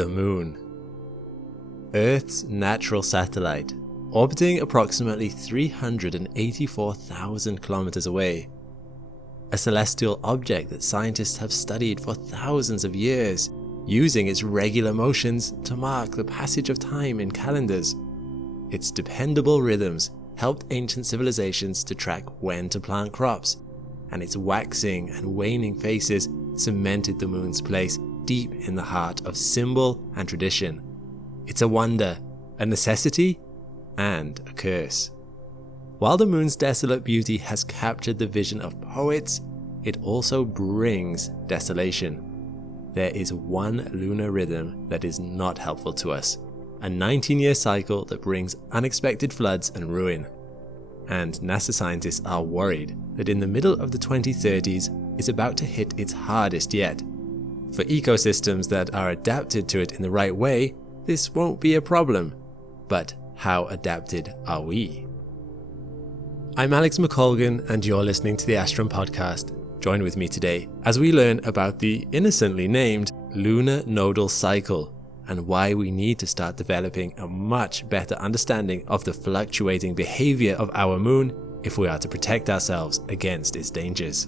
The Moon. Earth's natural satellite, orbiting approximately 384,000 kilometers away. A celestial object that scientists have studied for thousands of years, using its regular motions to mark the passage of time in calendars. Its dependable rhythms helped ancient civilizations to track when to plant crops, and its waxing and waning phases cemented the moon's place deep in the heart of symbol and tradition. It's a wonder, a necessity, and a curse. While the moon's desolate beauty has captured the vision of poets, it also brings desolation. There is one lunar rhythm that is not helpful to us, a 19-year cycle that brings unexpected floods and ruin. And NASA scientists are worried that in the middle of the 2030s, it's about to hit its hardest yet. For ecosystems that are adapted to it in the right way, this won't be a problem. But how adapted are we? I'm Alex McColgan, and you're listening to the Astrum podcast. Join with me today as we learn about the innocently named Lunar Nodal Cycle and why we need to start developing a much better understanding of the fluctuating behaviour of our moon if we are to protect ourselves against its dangers.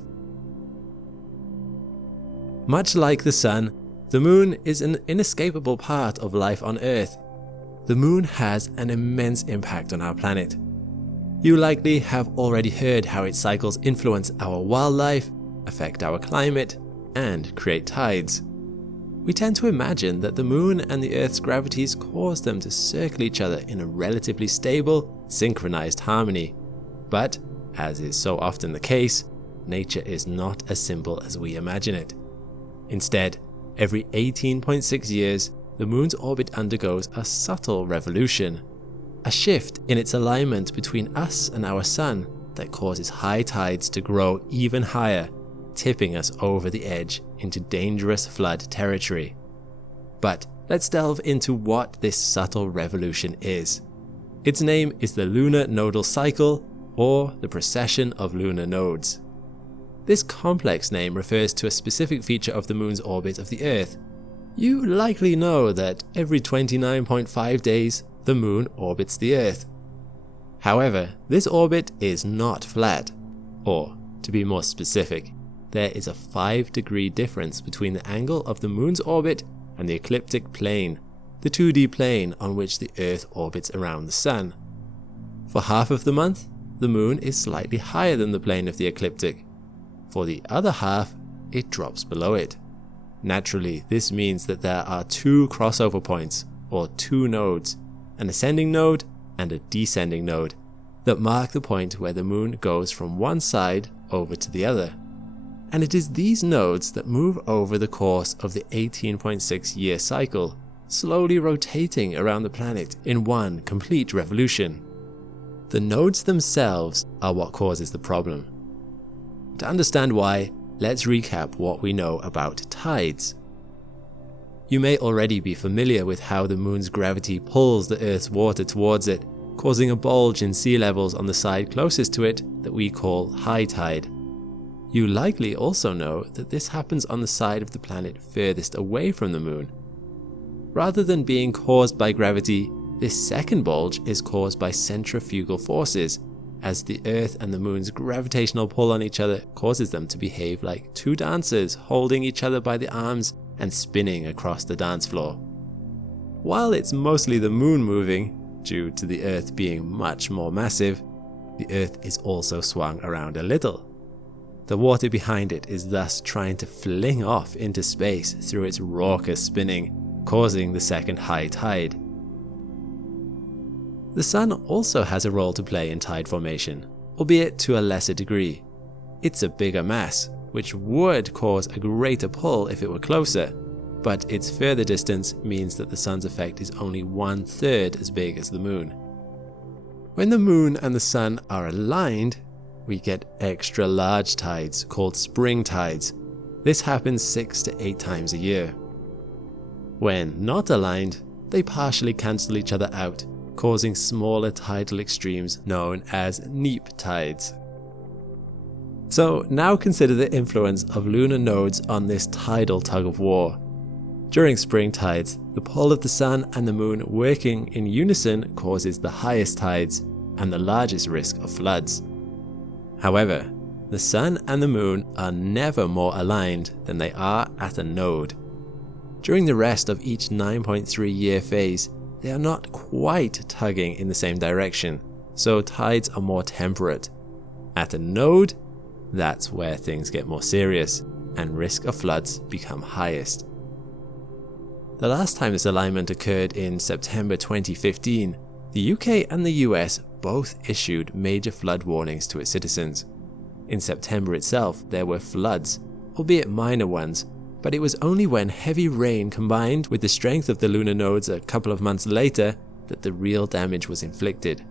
Much like the sun, the moon is an inescapable part of life on Earth. The moon has an immense impact on our planet. You likely have already heard how its cycles influence our wildlife, affect our climate, and create tides. We tend to imagine that the moon and the Earth's gravities cause them to circle each other in a relatively stable, synchronized harmony. But, as is so often the case, nature is not as simple as we imagine it. Instead, every 18.6 years, the moon's orbit undergoes a subtle revolution, a shift in its alignment between us and our sun that causes high tides to grow even higher, tipping us over the edge into dangerous flood territory. But let's delve into what this subtle revolution is. Its name is the Lunar Nodal Cycle, or the precession of lunar nodes. This complex name refers to a specific feature of the moon's orbit of the Earth. You likely know that every 29.5 days, the moon orbits the Earth. However, this orbit is not flat, or, to be more specific, there is a 5-degree difference between the angle of the moon's orbit and the ecliptic plane, the 2D plane on which the Earth orbits around the sun. For half of the month, the moon is slightly higher than the plane of the ecliptic. For the other half, it drops below it. Naturally, this means that there are two crossover points, or two nodes, an ascending node and a descending node, that mark the point where the moon goes from one side over to the other. And it is these nodes that move over the course of the 18.6-year cycle, slowly rotating around the planet in one complete revolution. The nodes themselves are what causes the problem. To understand why, let's recap what we know about tides. You may already be familiar with how the moon's gravity pulls the Earth's water towards it, causing a bulge in sea levels on the side closest to it that we call high tide. You likely also know that this happens on the side of the planet furthest away from the moon. Rather than being caused by gravity, this second bulge is caused by centrifugal forces, as the Earth and the moon's gravitational pull on each other causes them to behave like two dancers holding each other by the arms and spinning across the dance floor. While it's mostly the moon moving, due to the Earth being much more massive, the Earth is also swung around a little. The water behind it is thus trying to fling off into space through its raucous spinning, causing the second high tide. The sun also has a role to play in tide formation, albeit to a lesser degree. It's a bigger mass, which would cause a greater pull if it were closer, but its further distance means that the sun's effect is only 1/3 as big as the moon. When the moon and the sun are aligned, we get extra large tides called spring tides. This happens 6 to 8 times a year. When not aligned, they partially cancel each other out, causing smaller tidal extremes known as neap tides. So now consider the influence of lunar nodes on this tidal tug of war. During spring tides, the pull of the sun and the moon working in unison causes the highest tides and the largest risk of floods. However, the sun and the moon are never more aligned than they are at a node. During the rest of each 9.3-year phase, they are not quite tugging in the same direction, so tides are more temperate. At a node, that's where things get more serious and risk of floods become highest. The last time this alignment occurred in September 2015, the UK and the US both issued major flood warnings to its citizens. In September itself, there were floods, albeit minor ones, but it was only when heavy rain combined with the strength of the lunar nodes a couple of months later that the real damage was inflicted.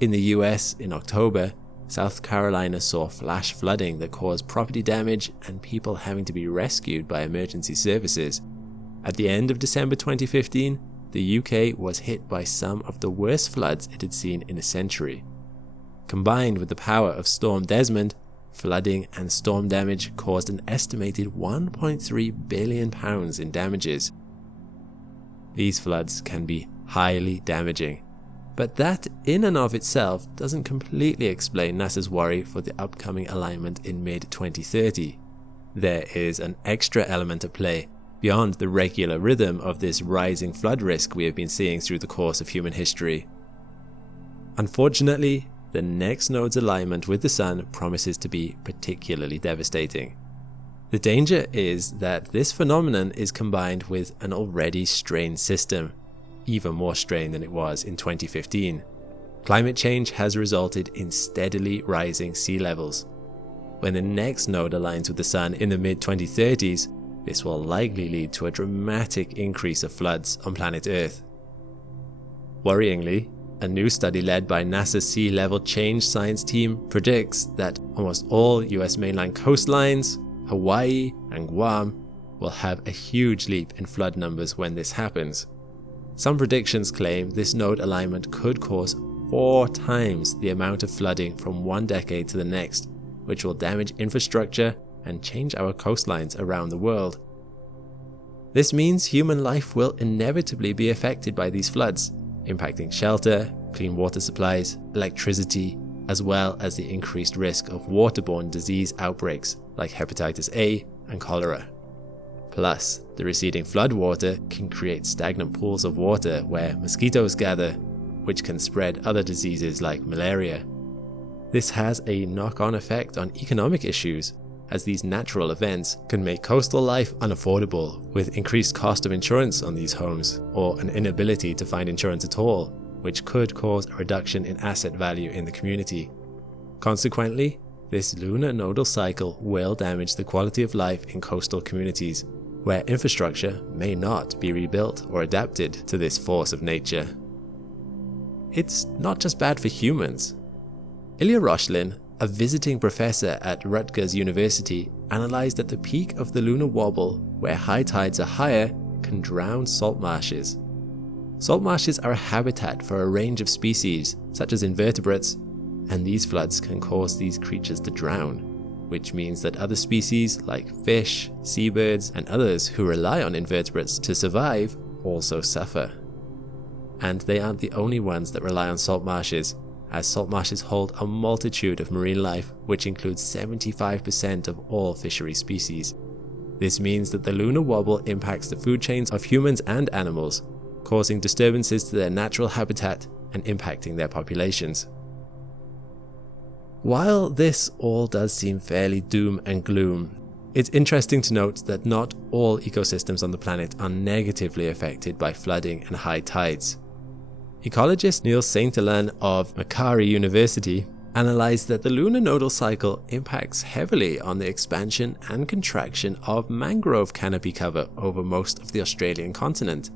In the US, in October, South Carolina saw flash flooding that caused property damage and people having to be rescued by emergency services. At the end of December 2015, the UK was hit by some of the worst floods it had seen in a century. Combined with the power of Storm Desmond, flooding and storm damage caused an estimated £1.3 billion in damages. These floods can be highly damaging, but that in and of itself doesn't completely explain NASA's worry for the upcoming alignment in mid-2030. There is an extra element at play beyond the regular rhythm of this rising flood risk we have been seeing through the course of human history. Unfortunately, the next node's alignment with the Sun promises to be particularly devastating. The danger is that this phenomenon is combined with an already strained system, even more strained than it was in 2015. Climate change has resulted in steadily rising sea levels. When the next node aligns with the Sun in the mid-2030s, this will likely lead to a dramatic increase of floods on planet Earth. Worryingly, a new study led by NASA's Sea Level Change Science team predicts that almost all US mainland coastlines, Hawaii, and Guam will have a huge leap in flood numbers when this happens. Some predictions claim this node alignment could cause 4 times the amount of flooding from one decade to the next, which will damage infrastructure and change our coastlines around the world. This means human life will inevitably be affected by these floods, impacting shelter, clean water supplies, electricity, as well as the increased risk of waterborne disease outbreaks like hepatitis A and cholera. Plus, the receding floodwater can create stagnant pools of water where mosquitoes gather, which can spread other diseases like malaria. This has a knock-on effect on economic issues, as these natural events can make coastal life unaffordable, with increased cost of insurance on these homes, or an inability to find insurance at all, which could cause a reduction in asset value in the community. Consequently, this lunar nodal cycle will damage the quality of life in coastal communities, where infrastructure may not be rebuilt or adapted to this force of nature. It's not just bad for humans. Ilya Roshlin, a visiting professor at Rutgers University, analyzed that the peak of the lunar wobble, where high tides are higher, can drown salt marshes. Salt marshes are a habitat for a range of species, such as invertebrates, and these floods can cause these creatures to drown, which means that other species like fish, seabirds, and others who rely on invertebrates to survive also suffer. And they aren't the only ones that rely on salt marshes, as salt marshes hold a multitude of marine life, which includes 75% of all fishery species. This means that the lunar wobble impacts the food chains of humans and animals, causing disturbances to their natural habitat and impacting their populations. While this all does seem fairly doom and gloom, it's interesting to note that not all ecosystems on the planet are negatively affected by flooding and high tides. Ecologist Neil Saint-Alain of Macquarie University analysed that the lunar nodal cycle impacts heavily on the expansion and contraction of mangrove canopy cover over most of the Australian continent.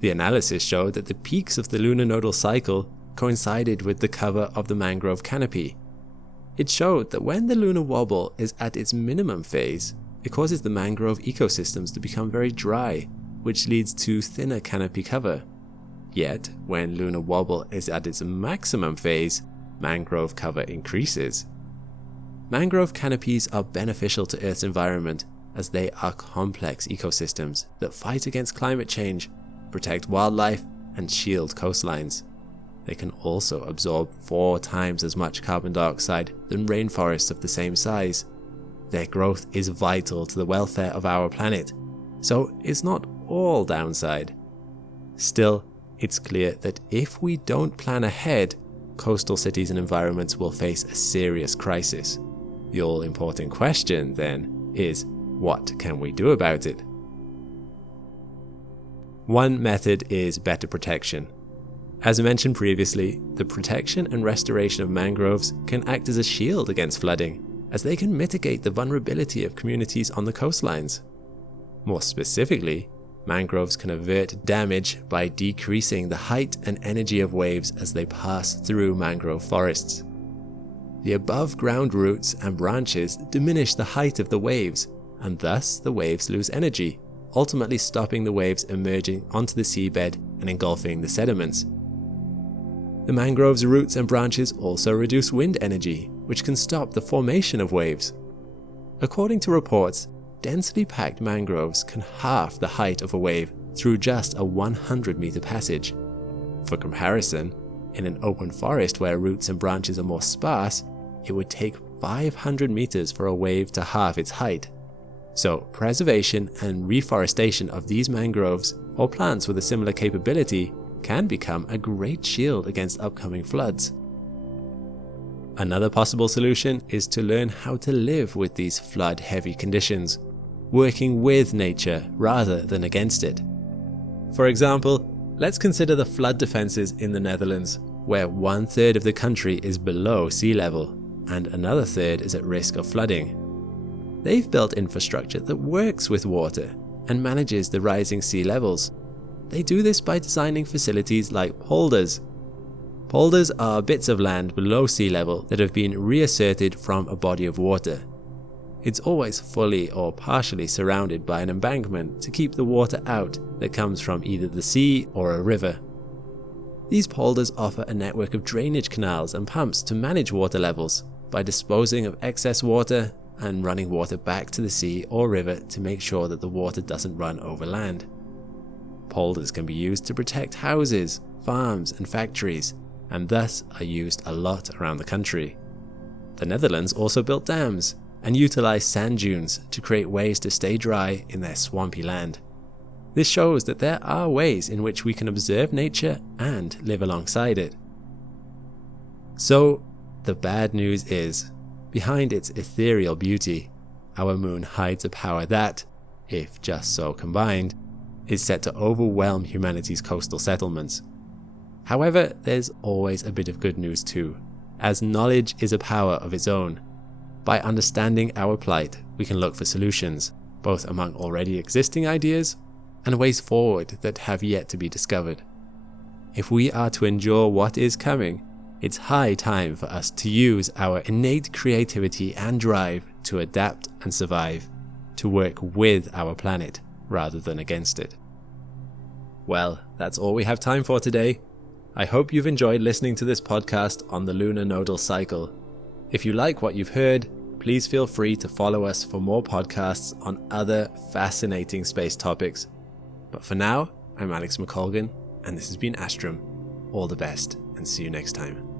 The analysis showed that the peaks of the lunar nodal cycle coincided with the cover of the mangrove canopy. It showed that when the lunar wobble is at its minimum phase, it causes the mangrove ecosystems to become very dry, which leads to thinner canopy cover. Yet, when lunar wobble is at its maximum phase, mangrove cover increases. Mangrove canopies are beneficial to Earth's environment, as they are complex ecosystems that fight against climate change, protect wildlife, and shield coastlines. They can also absorb 4 times as much carbon dioxide than rainforests of the same size. Their growth is vital to the welfare of our planet, so it's not all downside. Still, it's clear that if we don't plan ahead, coastal cities and environments will face a serious crisis. The all-important question, then, is what can we do about it? One method is better protection. As mentioned previously, the protection and restoration of mangroves can act as a shield against flooding, as they can mitigate the vulnerability of communities on the coastlines. More specifically, mangroves can avert damage by decreasing the height and energy of waves as they pass through mangrove forests. The above-ground roots and branches diminish the height of the waves, and thus the waves lose energy, ultimately stopping the waves emerging onto the seabed and engulfing the sediments. The mangrove's roots and branches also reduce wind energy, which can stop the formation of waves. According to reports, densely packed mangroves can halve the height of a wave through just a 100-meter passage. For comparison, in an open forest where roots and branches are more sparse, it would take 500 meters for a wave to halve its height. So preservation and reforestation of these mangroves or plants with a similar capability can become a great shield against upcoming floods. Another possible solution is to learn how to live with these flood-heavy conditions, working with nature rather than against it. For example, let's consider the flood defenses in the Netherlands, where 1/3 of the country is below sea level and another third is at risk of flooding. They've built infrastructure that works with water and manages the rising sea levels. They do this by designing facilities like polders. Polders are bits of land below sea level that have been reasserted from a body of water. It's always fully or partially surrounded by an embankment to keep the water out that comes from either the sea or a river. These polders offer a network of drainage canals and pumps to manage water levels by disposing of excess water and running water back to the sea or river to make sure that the water doesn't run over land. Polders can be used to protect houses, farms and factories, and thus are used a lot around the country. The Netherlands also built dams and utilized sand dunes to create ways to stay dry in their swampy land. This shows that there are ways in which we can observe nature and live alongside it. So, the bad news is, behind its ethereal beauty, our moon hides a power that, if just so combined, is set to overwhelm humanity's coastal settlements. However, there's always a bit of good news too, as knowledge is a power of its own. By understanding our plight, we can look for solutions, both among already existing ideas and ways forward that have yet to be discovered. If we are to endure what is coming, it's high time for us to use our innate creativity and drive to adapt and survive, to work with our planet rather than against it. Well, that's all we have time for today. I hope you've enjoyed listening to this podcast on the Lunar Nodal Cycle. If you like what you've heard, please feel free to follow us for more podcasts on other fascinating space topics. But for now, I'm Alex McColgan, and this has been Astrum. All the best, and see you next time.